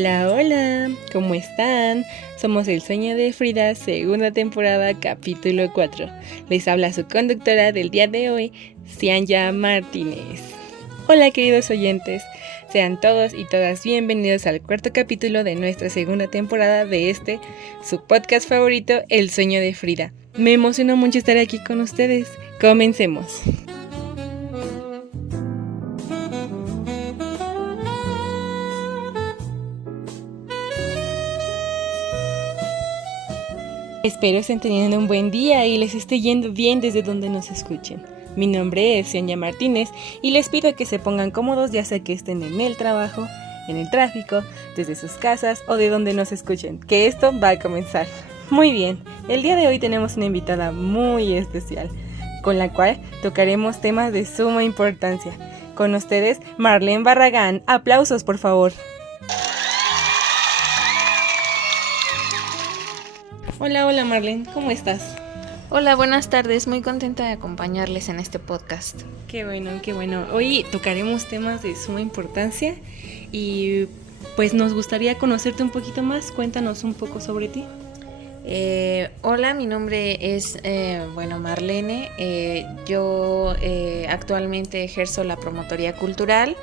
Hola, hola, ¿cómo están? Somos El Sueño de Frida, segunda temporada, capítulo 4. Les habla su conductora del día de hoy, Cianya Martínez. Hola queridos oyentes, sean todos y todas bienvenidos al cuarto capítulo de nuestra segunda temporada de su podcast favorito, El Sueño de Frida. Me emocionó mucho estar aquí con ustedes. Comencemos. Espero estén teniendo un buen día y les esté yendo bien desde donde nos escuchen. Mi nombre es Cianya Martínez y les pido que se pongan cómodos ya sea que estén en el trabajo, en el tráfico, desde sus casas o de donde nos escuchen, que esto va a comenzar. Muy bien, el día de hoy tenemos una invitada muy especial, con la cual tocaremos temas de suma importancia. Con ustedes, Marlene Barragán. Aplausos, por favor. Hola Marlene, ¿cómo estás? Hola, buenas tardes, muy contenta de acompañarles en este podcast. Qué bueno. Hoy tocaremos temas de suma importancia y pues nos gustaría conocerte un poquito más. Cuéntanos un poco sobre ti. Hola, mi nombre es Marlene. Yo actualmente ejerzo la promotoría cultural.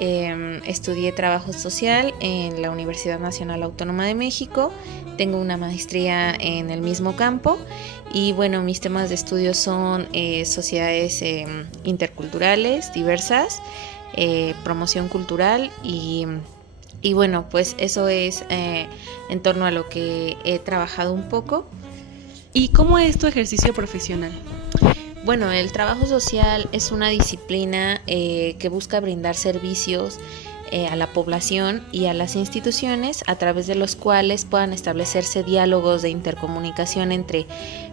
Estudié trabajo social en la Universidad Nacional Autónoma de México. Tengo una maestría en el mismo campo y mis temas de estudio son sociedades interculturales diversas, promoción cultural y pues eso es en torno a lo que he trabajado un poco. ¿Y cómo es tu ejercicio profesional? Bueno, el trabajo social es una disciplina que busca brindar servicios a la población y a las instituciones a través de los cuales puedan establecerse diálogos de intercomunicación entre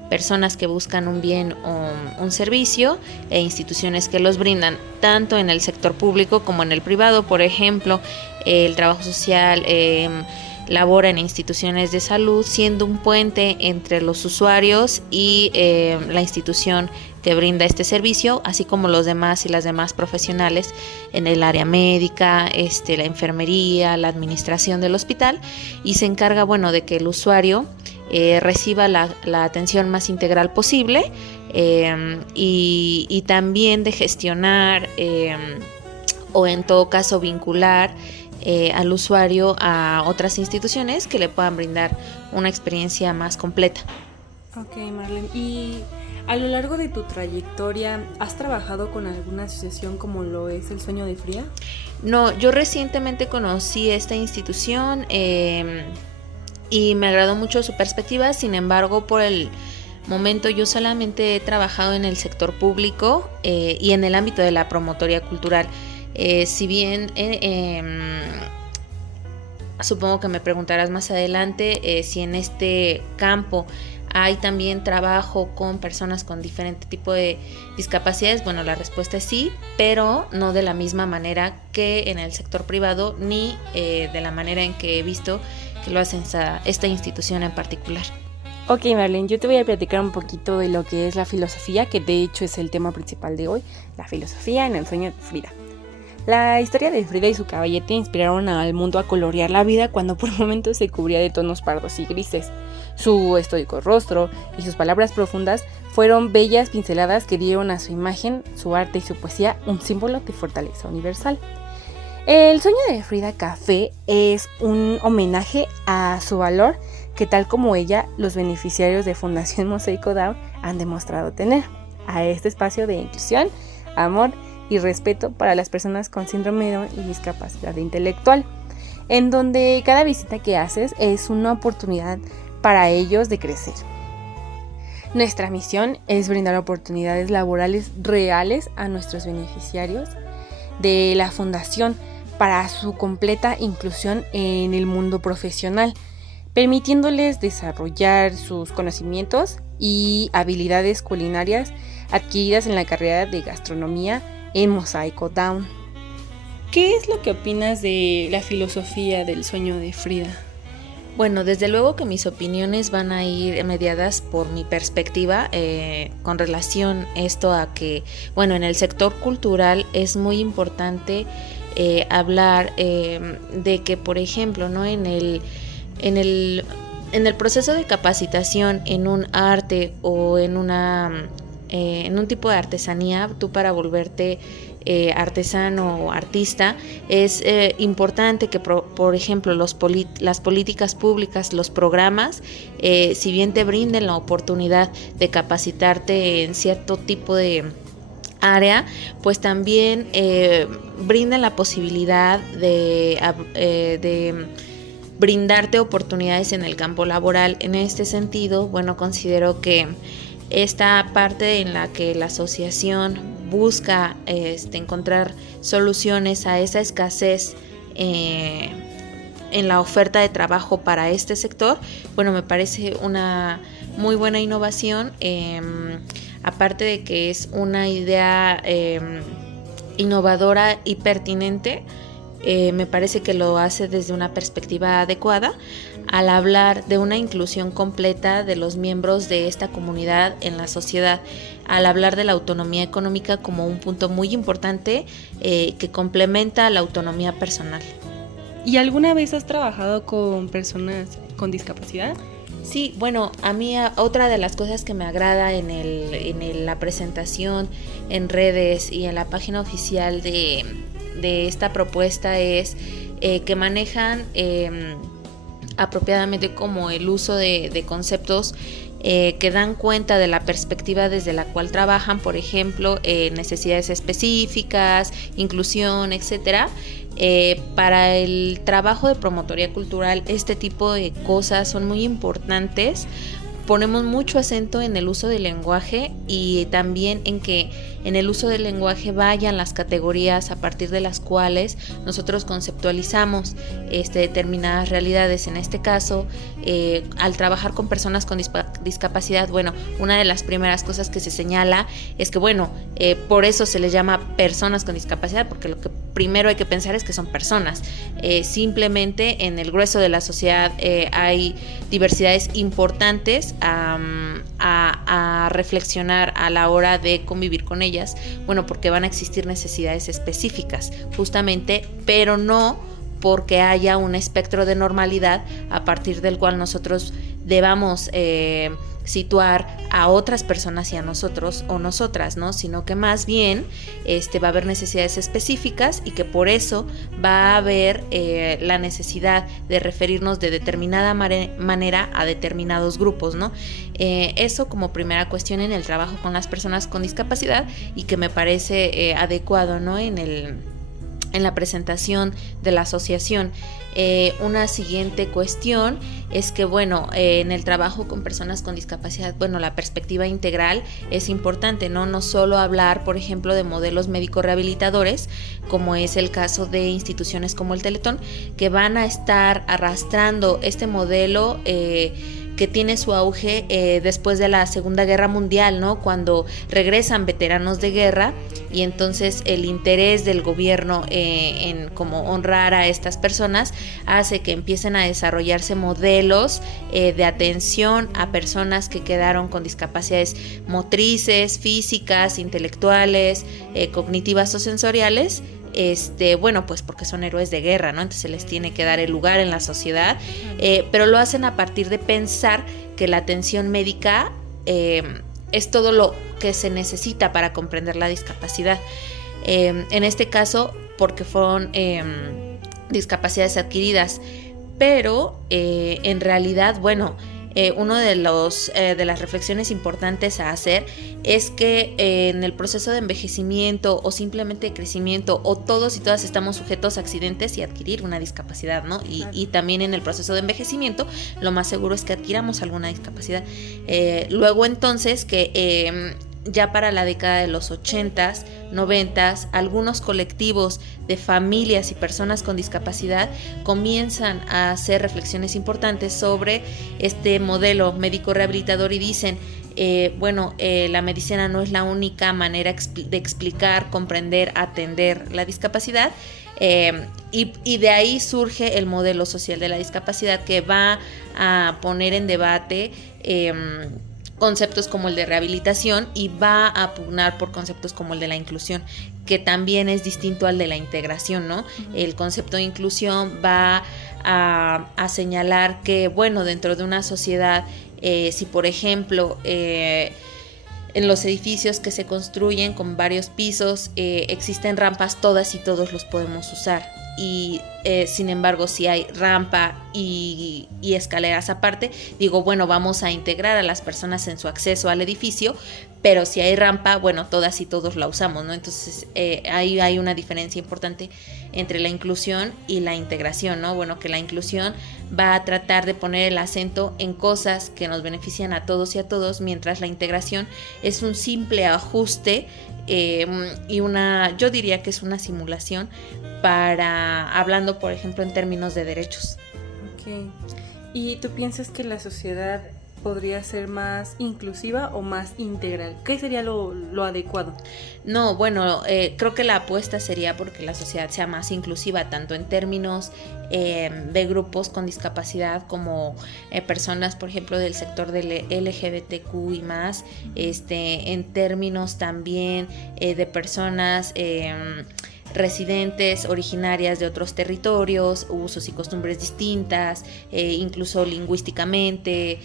personas que buscan un bien o un servicio e instituciones que los brindan, tanto en el sector público como en el privado. Por ejemplo, el trabajo social labora en instituciones de salud, siendo un puente entre los usuarios y la institución que brinda este servicio, así como los demás y las demás profesionales en el área médica, la enfermería, la administración del hospital, y se encarga de que el usuario reciba la atención más integral posible y también de gestionar o en todo caso vincular al usuario a otras instituciones que le puedan brindar una experiencia más completa. Ok, Marlene. ¿Y a lo largo de tu trayectoria has trabajado con alguna asociación como lo es El Sueño de Frida? No, yo recientemente conocí esta institución y me agradó mucho su perspectiva. Sin embargo, por el momento yo solamente he trabajado en el sector público y en el ámbito de la promotoría cultural. Si bien supongo que me preguntarás más adelante si en este campo hay también trabajo con personas con diferente tipo de discapacidades. Bueno, la respuesta es sí, pero no de la misma manera que en el sector privado, ni de la manera en que he visto que lo hace esta institución en particular. Ok, Marlene, yo te voy a platicar un poquito de lo que es la filosofía, que de hecho es el tema principal de hoy, la filosofía en El Sueño de Frida. La historia de Frida y su caballete inspiraron al mundo a colorear la vida cuando por momentos se cubría de tonos pardos y grises. Su estoico rostro y sus palabras profundas fueron bellas pinceladas que dieron a su imagen, su arte y su poesía un símbolo de fortaleza universal. El Sueño de Frida Café es un homenaje a su valor que, tal como ella, los beneficiarios de Fundación Mosaico Down han demostrado tener, a este espacio de inclusión, amor y respeto para las personas con síndrome de Down y discapacidad intelectual, en donde cada visita que haces es una oportunidad para ellos de crecer. Nuestra misión es brindar oportunidades laborales reales a nuestros beneficiarios de la fundación para su completa inclusión en el mundo profesional, permitiéndoles desarrollar sus conocimientos y habilidades culinarias adquiridas en la carrera de gastronomía en Mosaico Down. ¿Qué es lo que opinas de la filosofía del Sueño de Frida? Bueno, desde luego que mis opiniones van a ir mediadas por mi perspectiva con relación esto a que, en el sector cultural es muy importante hablar de que, por ejemplo, ¿no? En el proceso de capacitación en un arte o en un tipo de artesanía, tú para volverte artesano o artista, es importante que, por ejemplo, las políticas públicas, los programas, si bien te brinden la oportunidad de capacitarte en cierto tipo de área, pues también brinden la posibilidad de brindarte oportunidades en el campo laboral. En este sentido, bueno, considero que esta parte en la que la asociación busca encontrar soluciones a esa escasez en la oferta de trabajo para este sector, bueno, me parece una muy buena innovación, aparte de que es una idea innovadora y pertinente. Me parece que lo hace desde una perspectiva adecuada al hablar de una inclusión completa de los miembros de esta comunidad en la sociedad, al hablar de la autonomía económica como un punto muy importante que complementa a la autonomía personal. ¿Y alguna vez has trabajado con personas con discapacidad? Sí, bueno, a mí otra de las cosas que me agrada en la presentación en redes y en la página oficial de esta propuesta es que manejan apropiadamente como el uso de conceptos que dan cuenta de la perspectiva desde la cual trabajan, por ejemplo, necesidades específicas, inclusión, etcétera. Para el trabajo de promotoría cultural, este tipo de cosas son muy importantes. Ponemos mucho acento en el uso del lenguaje y también en que en el uso del lenguaje vayan las categorías a partir de las cuales nosotros conceptualizamos determinadas realidades. En este caso, al trabajar con personas con discapacidad, bueno, una de las primeras cosas que se señala es que, bueno, por eso se les llama personas con discapacidad, porque lo que primero hay que pensar es que son personas. Simplemente en el grueso de la sociedad hay diversidades importantes a reflexionar a la hora de convivir con ellas, bueno, porque van a existir necesidades específicas, justamente, pero no porque haya un espectro de normalidad a partir del cual nosotros debamos situar a otras personas y a nosotros o nosotras, ¿no? Sino que más bien va a haber necesidades específicas y que por eso va a haber la necesidad de referirnos de determinada manera a determinados grupos, ¿no? Eso como primera cuestión en el trabajo con las personas con discapacidad y que me parece adecuado, ¿no? En la presentación de la asociación. Una siguiente cuestión es que, bueno, en el trabajo con personas con discapacidad, bueno, la perspectiva integral es importante, ¿no? No solo hablar, por ejemplo, de modelos médico-rehabilitadores, como es el caso de instituciones como el Teletón, que van a estar arrastrando este modelo que tiene su auge después de la Segunda Guerra Mundial, ¿no? Cuando regresan veteranos de guerra y entonces el interés del gobierno en como honrar a estas personas hace que empiecen a desarrollarse modelos de atención a personas que quedaron con discapacidades motrices, físicas, intelectuales, cognitivas o sensoriales. Bueno, pues porque son héroes de guerra, ¿no? Entonces se les tiene que dar el lugar en la sociedad, pero lo hacen a partir de pensar que la atención médica es todo lo que se necesita para comprender la discapacidad. En este caso, porque fueron discapacidades adquiridas, pero en realidad, bueno, uno de las reflexiones importantes a hacer es que en el proceso de envejecimiento o simplemente de crecimiento, o todos y todas estamos sujetos a accidentes y adquirir una discapacidad, ¿no? Y también en el proceso de envejecimiento lo más seguro es que adquiramos alguna discapacidad. Luego entonces que ya para la década de los 80s, 90s, algunos colectivos de familias y personas con discapacidad comienzan a hacer reflexiones importantes sobre este modelo médico rehabilitador y dicen, la medicina no es la única manera de explicar, comprender, atender la discapacidad, y de ahí surge el modelo social de la discapacidad que va a poner en debate conceptos como el de rehabilitación y va a pugnar por conceptos como el de la inclusión, que también es distinto al de la integración, ¿no? El concepto de inclusión va a señalar que, bueno, dentro de una sociedad, si por ejemplo en los edificios que se construyen con varios pisos existen rampas, todas y todos los podemos usar. Y sin embargo, si hay rampa y escaleras aparte, digo, bueno, vamos a integrar a las personas en su acceso al edificio, pero si hay rampa, bueno, todas y todos la usamos, ¿no? Entonces ahí hay una diferencia importante entre la inclusión y la integración, ¿no? Bueno, que la inclusión va a tratar de poner el acento en cosas que nos benefician a todos y a todos, mientras la integración es un simple ajuste y yo diría que es una simulación hablando por ejemplo en términos de derechos. Ok. ¿Y tú piensas que la sociedad podría ser más inclusiva o más integral? ¿Qué sería lo adecuado? No, bueno, creo que la apuesta sería porque la sociedad sea más inclusiva, tanto en términos de grupos con discapacidad como personas, por ejemplo, del sector del LGBTQ y más, en términos también de personas residentes originarias de otros territorios, usos y costumbres distintas, incluso lingüísticamente,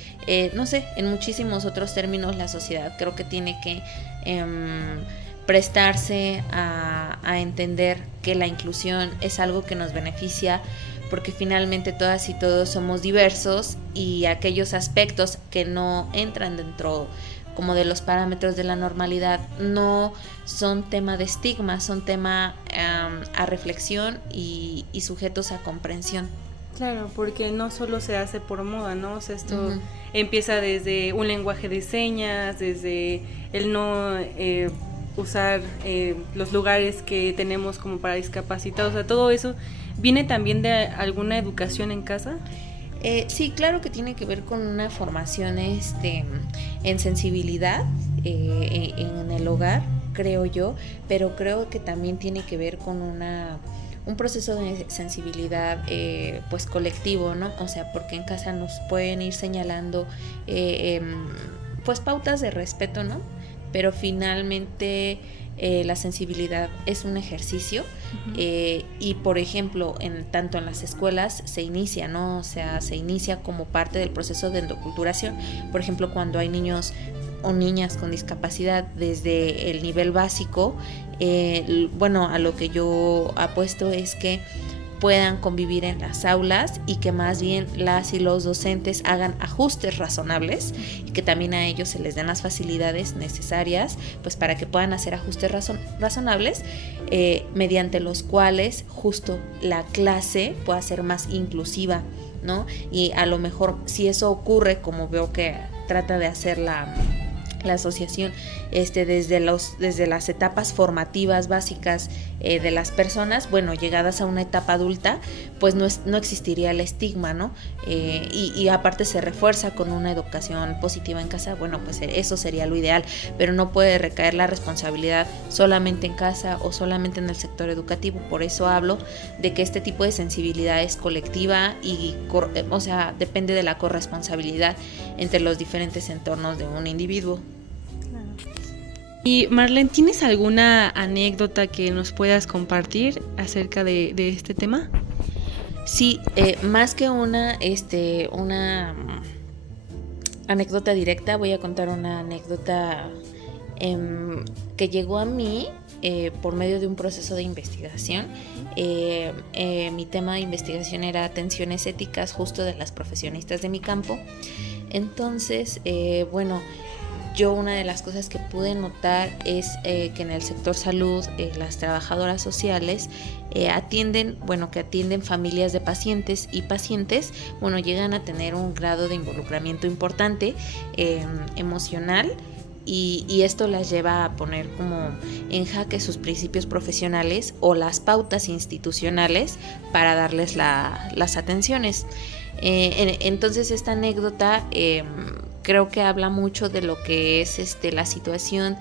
no sé, en muchísimos otros términos la sociedad creo que tiene que prestarse a entender que la inclusión es algo que nos beneficia, porque finalmente todas y todos somos diversos y aquellos aspectos que no entran dentro como de los parámetros de la normalidad no son tema de estigma, son tema a reflexión y sujetos a comprensión. Claro, porque no solo se hace por moda, ¿no? O sea, esto empieza desde un lenguaje de señas, desde el no usar los lugares que tenemos como para discapacitados, o sea, todo eso viene también de alguna educación en casa. Sí, claro que tiene que ver con una formación en sensibilidad en el hogar, creo yo, pero creo que también tiene que ver con un proceso de sensibilidad pues colectivo, ¿no? O sea, porque en casa nos pueden ir señalando pues pautas de respeto, ¿no? Pero finalmente la sensibilidad es un ejercicio y por ejemplo tanto en las escuelas se inicia, ¿no? O sea, se inicia como parte del proceso de endoculturación, por ejemplo cuando hay niños o niñas con discapacidad desde el nivel básico, bueno, a lo que yo apuesto es que puedan convivir en las aulas y que más bien las y los docentes hagan ajustes razonables y que también a ellos se les den las facilidades necesarias pues para que puedan hacer ajustes razonables mediante los cuales justo la clase pueda ser más inclusiva, ¿no? Y a lo mejor si eso ocurre, como veo que trata de hacer la asociación desde las etapas formativas básicas de las personas, bueno, llegadas a una etapa adulta, pues no existiría el estigma, ¿no? Y aparte se refuerza con una educación positiva en casa, bueno, pues eso sería lo ideal, pero no puede recaer la responsabilidad solamente en casa o solamente en el sector educativo. Por eso hablo de que este tipo de sensibilidad es colectiva y, o sea, depende de la corresponsabilidad entre los diferentes entornos de un individuo. Y Marlene, ¿tienes alguna anécdota que nos puedas compartir acerca de este tema? Sí, más que una anécdota directa, voy a contar una anécdota que llegó a mí por medio de un proceso de investigación. Mi tema de investigación era atenciones éticas justo de las profesionistas de mi campo. Entonces, bueno, yo una de las cosas que pude notar es que en el sector salud las trabajadoras sociales atienden familias de pacientes y pacientes, bueno, llegan a tener un grado de involucramiento importante emocional y esto las lleva a poner como en jaque sus principios profesionales o las pautas institucionales para darles las atenciones. Entonces esta anécdota creo que habla mucho de lo que es la situación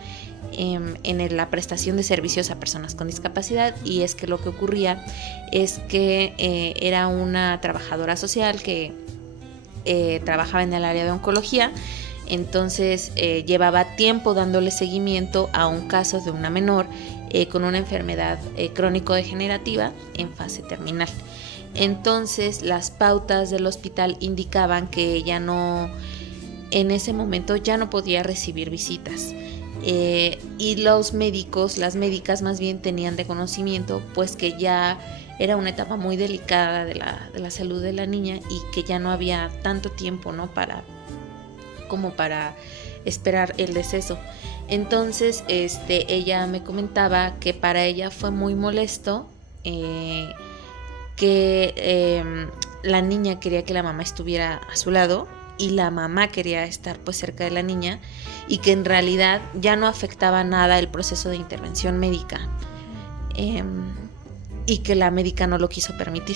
en la prestación de servicios a personas con discapacidad, y es que lo que ocurría es que era una trabajadora social que trabajaba en el área de oncología Entonces llevaba tiempo dándole seguimiento a un caso de una menor con una enfermedad crónico-degenerativa en fase terminal. Entonces las pautas del hospital indicaban que ella no, en ese momento ya no podía recibir visitas. Y los médicos, las médicas más bien, tenían de conocimiento pues que ya era una etapa muy delicada de la salud de la niña y que ya no había tanto tiempo, ¿no? para esperar el deceso. Entonces ella me comentaba que para ella fue muy molesto que la niña quería que la mamá estuviera a su lado y la mamá quería estar pues cerca de la niña, y que en realidad ya no afectaba nada el proceso de intervención médica, y que la médica no lo quiso permitir,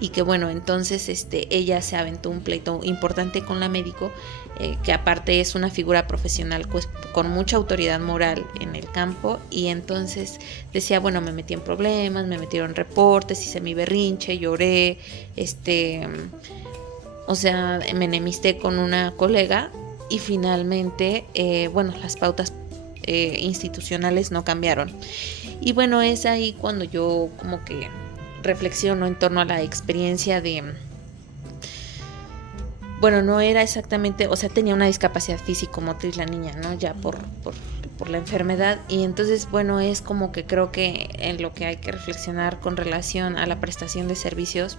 y que bueno, entonces ella se aventó un pleito importante con la médico, que aparte es una figura profesional pues con mucha autoridad moral en el campo, y entonces decía, bueno, me metí en problemas, me metieron reportes, hice mi berrinche, lloré, o sea, me enemisté con una colega, y finalmente, bueno, las pautas institucionales no cambiaron. Y bueno, es ahí cuando yo como que reflexiono en torno a la experiencia de, bueno, no era exactamente, o sea, tenía una discapacidad físico-motriz la niña, ¿no? Ya por la enfermedad, y entonces, bueno, es como que creo que en lo que hay que reflexionar con relación a la prestación de servicios,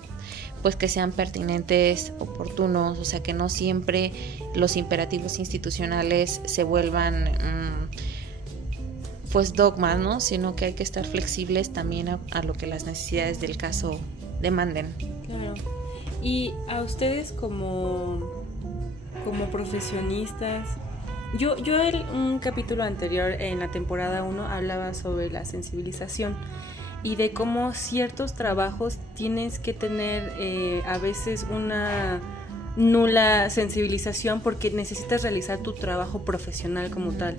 pues que sean pertinentes, oportunos, o sea, que no siempre los imperativos institucionales se vuelvan pues dogmas, ¿no? Sino que hay que estar flexibles también a lo que las necesidades del caso demanden. Claro. Y a ustedes como profesionistas, yo en un capítulo anterior en la temporada 1 hablaba sobre la sensibilización y de cómo ciertos trabajos tienes que tener a veces una nula sensibilización porque necesitas realizar tu trabajo profesional como tal.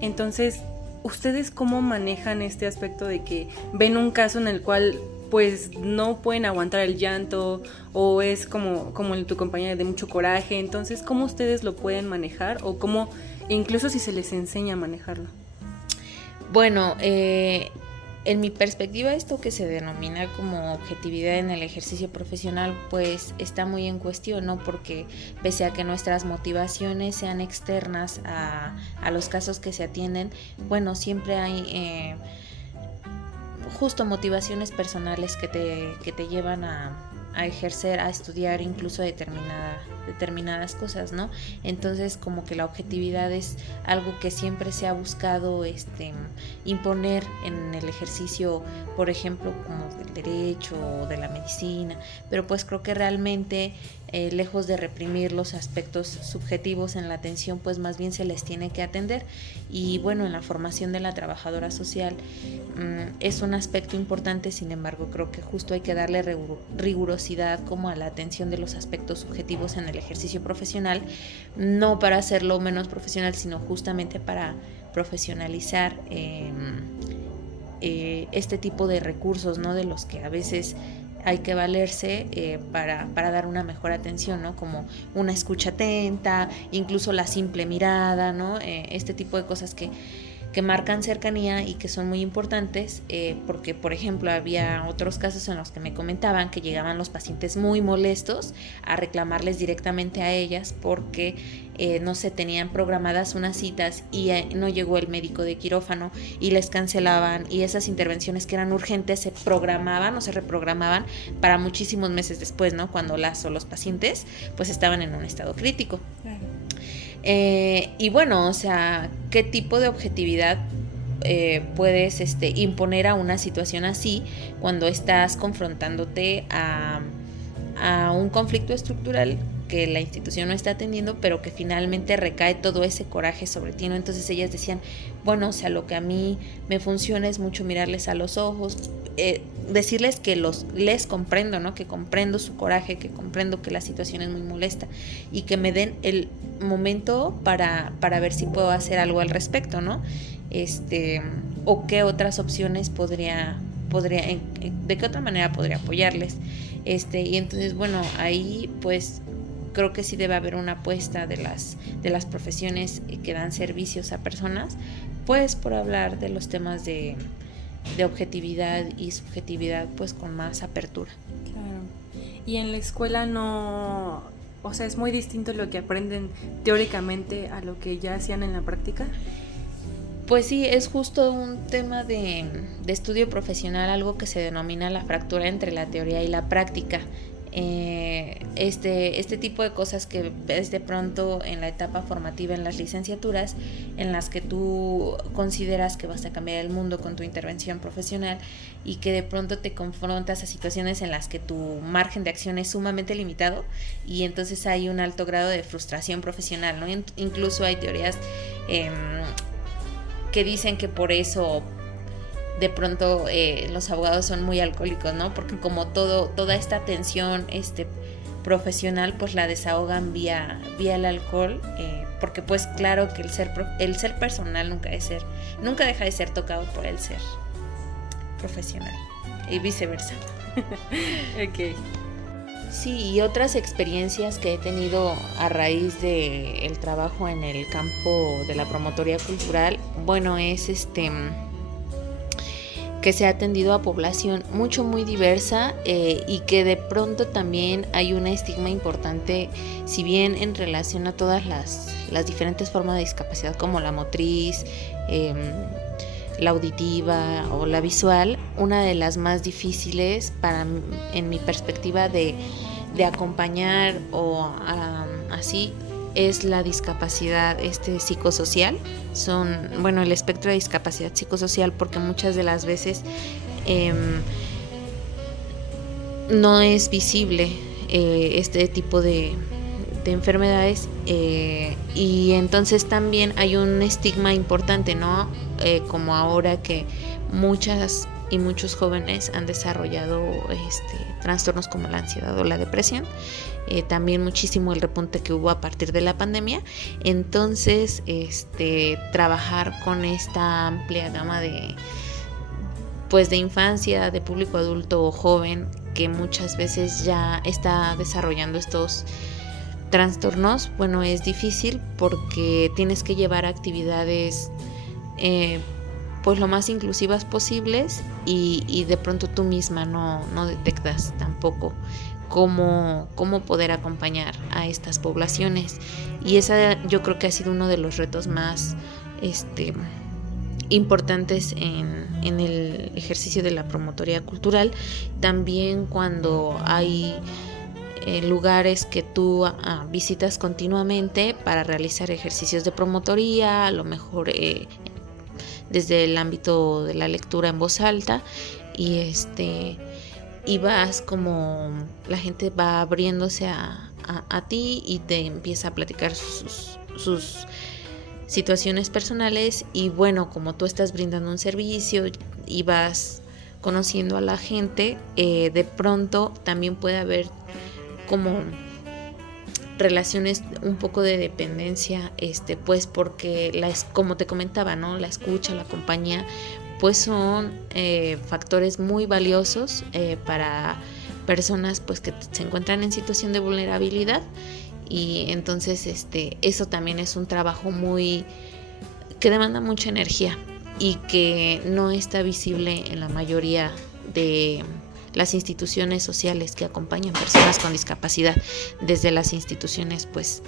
Entonces, ¿ustedes cómo manejan este aspecto de que ven un caso en el cual pues no pueden aguantar el llanto o es como tu compañera de mucho coraje? Entonces, ¿cómo ustedes lo pueden manejar o cómo, incluso si se les enseña a manejarlo? Bueno, en mi perspectiva, esto que se denomina como objetividad en el ejercicio profesional, pues está muy en cuestión, ¿no? Porque pese a que nuestras motivaciones sean externas a los casos que se atienden, bueno, siempre hay justo motivaciones personales que te llevan a ejercer, a estudiar incluso determinadas cosas, ¿no? Entonces, como que la objetividad es algo que siempre se ha buscado imponer en el ejercicio, por ejemplo, como del derecho o de la medicina, pero pues creo que realmente lejos de reprimir los aspectos subjetivos en la atención, pues más bien se les tiene que atender. Y bueno, en la formación de la trabajadora social es un aspecto importante, sin embargo creo que justo hay que darle rigurosidad como a la atención de los aspectos subjetivos en el ejercicio profesional, no para hacerlo menos profesional, sino justamente para profesionalizar este tipo de recursos, ¿no? De los que a veces hay que valerse para dar una mejor atención, ¿no? Como una escucha atenta, incluso la simple mirada, ¿no? Este tipo de cosas que marcan cercanía y que son muy importantes, porque, por ejemplo, había otros casos en los que me comentaban que llegaban los pacientes muy molestos a reclamarles directamente a ellas porque no se tenían programadas unas citas y no llegó el médico de quirófano y les cancelaban, y esas intervenciones que eran urgentes se programaban o se reprogramaban para muchísimos meses después, ¿no? Cuando las o los pacientes pues estaban en un estado crítico. Claro. Y bueno, o sea, ¿qué tipo de objetividad puedes imponer a una situación así cuando estás confrontándote a un conflicto estructural que la institución no está atendiendo, pero que finalmente recae todo ese coraje sobre ti, ¿no? Entonces ellas decían, bueno, o sea, lo que a mí me funciona es mucho mirarles a los ojos, decirles que les comprendo, ¿no? Que comprendo su coraje, que comprendo que la situación es muy molesta y que me den el momento para ver si puedo hacer algo al respecto, ¿no? O qué otras opciones de qué otra manera podría apoyarles. Y entonces, bueno, ahí pues creo que sí debe haber una apuesta de las profesiones que dan servicios a personas, pues por hablar de los temas de objetividad y subjetividad, pues con más apertura. Claro. Y en la escuela no, o sea, es muy distinto lo que aprenden teóricamente a lo que ya hacían en la práctica. Pues sí, es justo un tema de estudio profesional, algo que se denomina la fractura entre la teoría y la práctica. Este tipo de cosas que ves de pronto en la etapa formativa en las licenciaturas, en las que tú consideras que vas a cambiar el mundo con tu intervención profesional y que de pronto te confrontas a situaciones en las que tu margen de acción es sumamente limitado y entonces hay un alto grado de frustración profesional, ¿no? Incluso hay teorías que dicen que por eso de pronto los abogados son muy alcohólicos, ¿no? Porque como toda esta tensión profesional, pues la desahogan vía el alcohol, porque pues claro que el ser personal nunca deja de ser tocado por el ser profesional y viceversa. Ok. Sí, y otras experiencias que he tenido a raíz del trabajo en el campo de la promotoría cultural, bueno, es que se ha atendido a población muy diversa y que de pronto también hay un estigma importante, si bien en relación a todas las diferentes formas de discapacidad como la motriz, la auditiva o la visual, una de las más difíciles en mi perspectiva de acompañar o así es la discapacidad psicosocial. El espectro de discapacidad psicosocial, porque muchas de las veces no es visible este tipo de enfermedades y entonces también hay un estigma importante, ¿no? Como ahora que muchas y muchos jóvenes han desarrollado trastornos como la ansiedad o la depresión, también muchísimo el repunte que hubo a partir de la pandemia. Entonces trabajar con esta amplia gama de infancia, de público adulto o joven que muchas veces ya está desarrollando estos trastornos, bueno, es difícil porque tienes que llevar actividades pues lo más inclusivas posibles y de pronto tú misma no detectas tampoco cómo poder acompañar a estas poblaciones, y esa yo creo que ha sido uno de los retos más importantes en el ejercicio de la promotoría cultural. También cuando hay lugares que tú visitas continuamente para realizar ejercicios de promotoría, a lo mejor desde el ámbito de la lectura en voz alta, y vas como la gente va abriéndose a ti y te empieza a platicar sus situaciones personales, y bueno, como tú estás brindando un servicio y vas conociendo a la gente, de pronto también puede haber como relaciones un poco de dependencia, pues porque como te comentaba, ¿no? La escucha, la compañía, pues son factores muy valiosos para personas pues que se encuentran en situación de vulnerabilidad, y entonces eso también es un trabajo que demanda mucha energía y que no está visible en la mayoría de las instituciones sociales que acompañan personas con discapacidad, desde las instituciones pues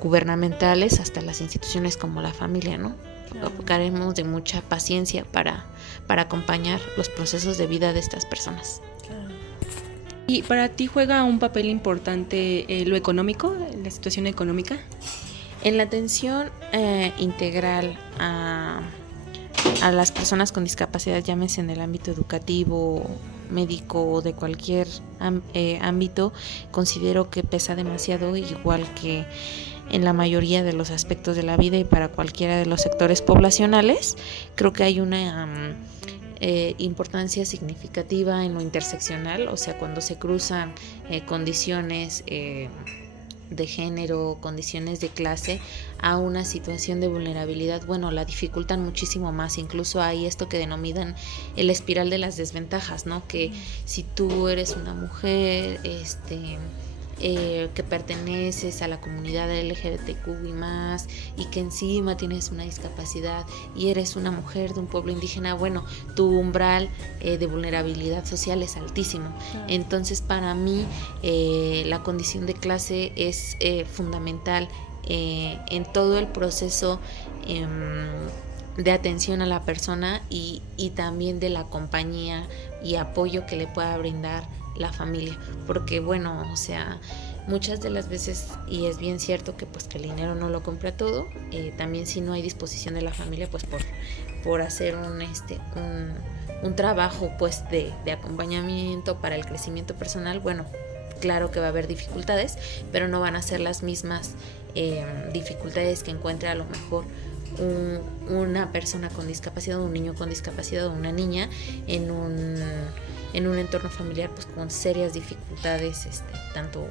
gubernamentales hasta las instituciones como la familia, ¿no? Caremos de mucha paciencia para acompañar los procesos de vida de estas personas. ¿Y para ti juega un papel importante lo económico, la situación económica? En la atención integral a las personas con discapacidad, llámese en el ámbito educativo, médico o de cualquier ámbito, considero que pesa demasiado, igual que en la mayoría de los aspectos de la vida y para cualquiera de los sectores poblacionales. Creo que hay una importancia significativa en lo interseccional, o sea, cuando se cruzan condiciones de género, condiciones de clase a una situación de vulnerabilidad, bueno, la dificultan muchísimo más. Incluso hay esto que denominan el espiral de las desventajas, ¿no? Que si tú eres una mujer que perteneces a la comunidad LGBTQ y más, y que encima tienes una discapacidad y eres una mujer de un pueblo indígena, bueno, tu umbral de vulnerabilidad social es altísimo. Entonces, para mí, la condición de clase es fundamental en todo el proceso de atención a la persona y también de la compañía y apoyo que le pueda brindar la familia, porque bueno, o sea, muchas de las veces, y es bien cierto que pues que el dinero no lo compra todo, también si no hay disposición de la familia pues por hacer un trabajo pues de acompañamiento para el crecimiento personal, bueno, claro que va a haber dificultades, pero no van a ser las mismas dificultades que encuentre a lo mejor una persona con discapacidad, un niño con discapacidad o una niña en un entorno familiar pues con serias dificultades, tanto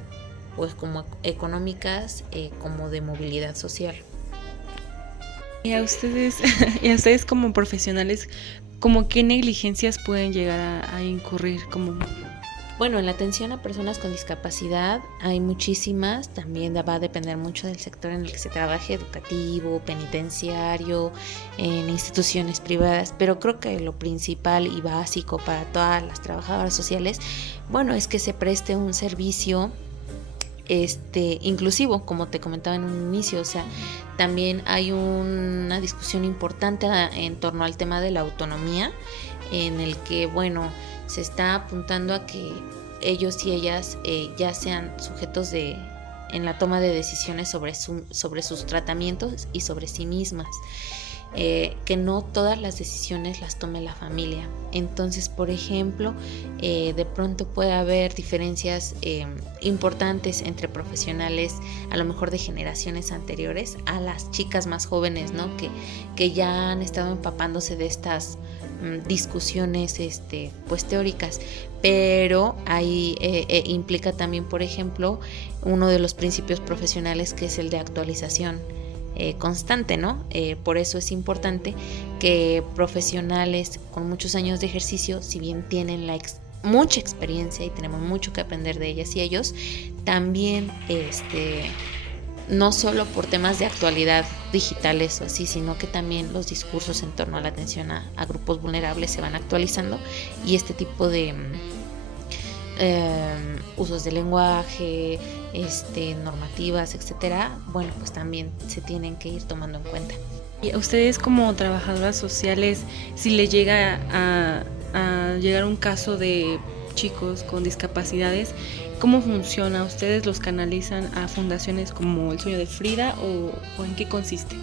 pues como económicas como de movilidad social. Y a ustedes como profesionales, ¿cómo qué negligencias pueden llegar a incurrir? Bueno, en la atención a personas con discapacidad hay muchísimas, también va a depender mucho del sector en el que se trabaje, educativo, penitenciario, en instituciones privadas, pero creo que lo principal y básico para todas las trabajadoras sociales, bueno, es que se preste un servicio inclusivo, como te comentaba en un inicio, o sea, también hay una discusión importante en torno al tema de la autonomía, en el que, bueno, se está apuntando a que ellos y ellas ya sean sujetos en la toma de decisiones sobre sus tratamientos y sobre sí mismas. Que no todas las decisiones las tome la familia. Entonces, por ejemplo, de pronto puede haber diferencias importantes entre profesionales, a lo mejor de generaciones anteriores, a las chicas más jóvenes, ¿no? Que ya han estado empapándose de estas discusiones pues teóricas, pero ahí implica también, por ejemplo, uno de los principios profesionales, que es el de actualización constante, ¿no? Por eso es importante que profesionales con muchos años de ejercicio, si bien tienen mucha experiencia y tenemos mucho que aprender de ellas y ellos, también no solo por temas de actualidad digitales o así, sino que también los discursos en torno a la atención a grupos vulnerables se van actualizando, y este tipo de usos de lenguaje, normativas, etcétera, bueno, pues también se tienen que ir tomando en cuenta. Y a ustedes como trabajadoras sociales, si les llega a llegar un caso de chicos con discapacidades, ¿cómo funciona? ¿Ustedes los canalizan a fundaciones como El Sueño de Frida o en qué consiste?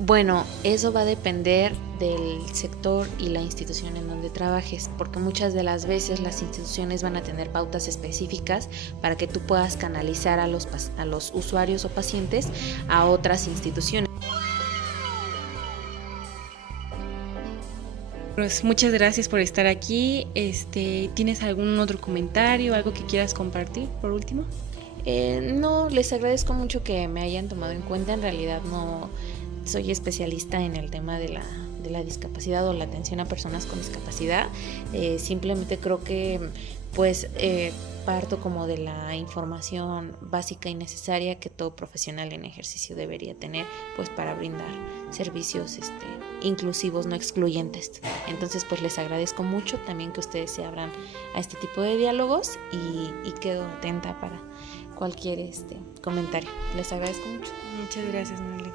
Bueno, eso va a depender del sector y la institución en donde trabajes, porque muchas de las veces las instituciones van a tener pautas específicas para que tú puedas canalizar a los usuarios o pacientes a otras instituciones. Pues muchas gracias por estar aquí. ¿Tienes algún otro comentario, algo que quieras compartir por último? No, les agradezco mucho que me hayan tomado en cuenta. En realidad no soy especialista en el tema de la discapacidad o la atención a personas con discapacidad. Simplemente creo que pues parto como de la información básica y necesaria que todo profesional en ejercicio debería tener, pues para brindar servicios inclusivos, no excluyentes. Entonces pues les agradezco mucho también que ustedes se abran a este tipo de diálogos y quedo atenta para cualquier comentario. Les agradezco mucho. Muchas gracias, Marlene.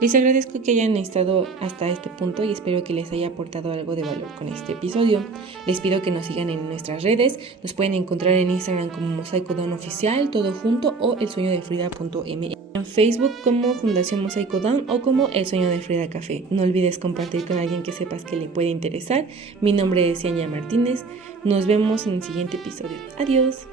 Les agradezco que hayan estado hasta este punto y espero que les haya aportado algo de valor con este episodio. Les pido que nos sigan en nuestras redes. Nos pueden encontrar en Instagram como Mosaico Down Oficial, todo junto, o elsueñodefrida.me. En Facebook como Fundación Mosaico Down o como El Sueño de Frida Café. No olvides compartir con alguien que sepas que le puede interesar. Mi nombre es Yania Martínez. Nos vemos en el siguiente episodio. Adiós.